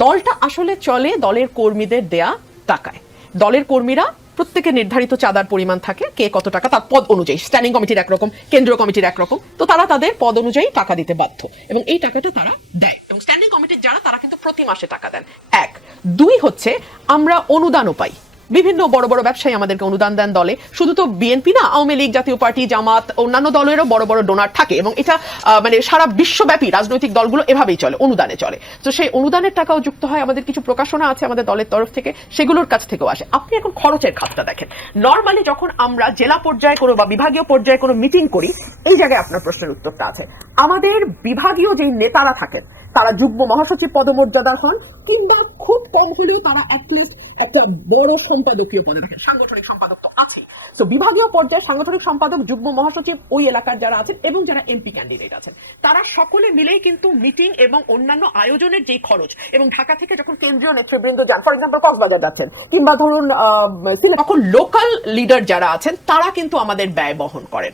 দলটা আসলে চলে দলের কর্মীদের দেয়া টাকায়। দলের কর্মীরা প্রত্যেকে নির্ধারিত চাঁদার পরিমাণ থাকে, কে কত টাকা, তার পদ অনুযায়ী। স্ট্যান্ডিং কমিটির একরকম, কেন্দ্রীয় কমিটির একরকম। তো তারা তাদের পদ অনুযায়ী টাকা দিতে বাধ্য। এবং এই টাকাটা তারা দেয়। এবং স্ট্যান্ডিং কমিটির যারা, তারা কিন্তু প্রতি মাসে টাকা দেন। এক। দুই হচ্ছে আমরা অনুদানও পাই। বিভিন্ন বড় বড় ব্যবসায়ী আমাদেরকে অনুদান দেন দলে। শুধু তো বিএনপি না, আওয়ামী লীগ, জাতীয় পার্টি, জামাত, অন্যান্য দলেরও বড় বড় ডোনার থাকে এবং এটা মানে সারা বিশ্বব্যাপী রাজনৈতিক দলগুলো এভাবেই চলে, অনুদানে চলে। তো সেই অনুদানের টাকাও যুক্ত হয়, আমাদের কিছু প্রকাশনা আছে আমাদের দলের তরফ থেকে, সেগুলোর কাছ থেকেও আসে। আপনি এখন খরচের খাতটা দেখেন। নর্মালি যখন আমরা জেলা পর্যায়ে কোনো বা বিভাগীয় পর্যায়ে কোনো মিটিং করি, এই জায়গায় আপনার প্রশ্নের উত্তরটা আছে। আমাদের বিভাগীয় যেই নেতারা থাকেন তারা যুগ্ম মহাসচিব পদমর্যাদার হন কিংবা খুব কম হলেও তারা অ্যাটলিস্ট একটা বড় সম্পাদকীয় পদে থাকেন। সাংগঠনিক সম্পাদক তো আছেই। তো বিভাগীয় পর্যায়ে সাংগঠনিক সম্পাদক, যুগ্ম মহাসচিব ওই এলাকার যারা আছেন এবং যারা এমপি ক্যান্ডিডেট আছেন। তারা সকলে মিলেই কিন্তু মিটিং এবং অন্যান্য আয়োজনের যেই খরচ এবং ঢাকা থেকে যখন কেন্দ্রীয় নেতৃবৃন্দ যান ফর এক্সাম্পল কক্সবাজার যাচ্ছেন কিংবা ধরুন তখন লোকাল লিডার যারা আছেন, তারা কিন্তু আমাদের ব্যয় বহন করেন।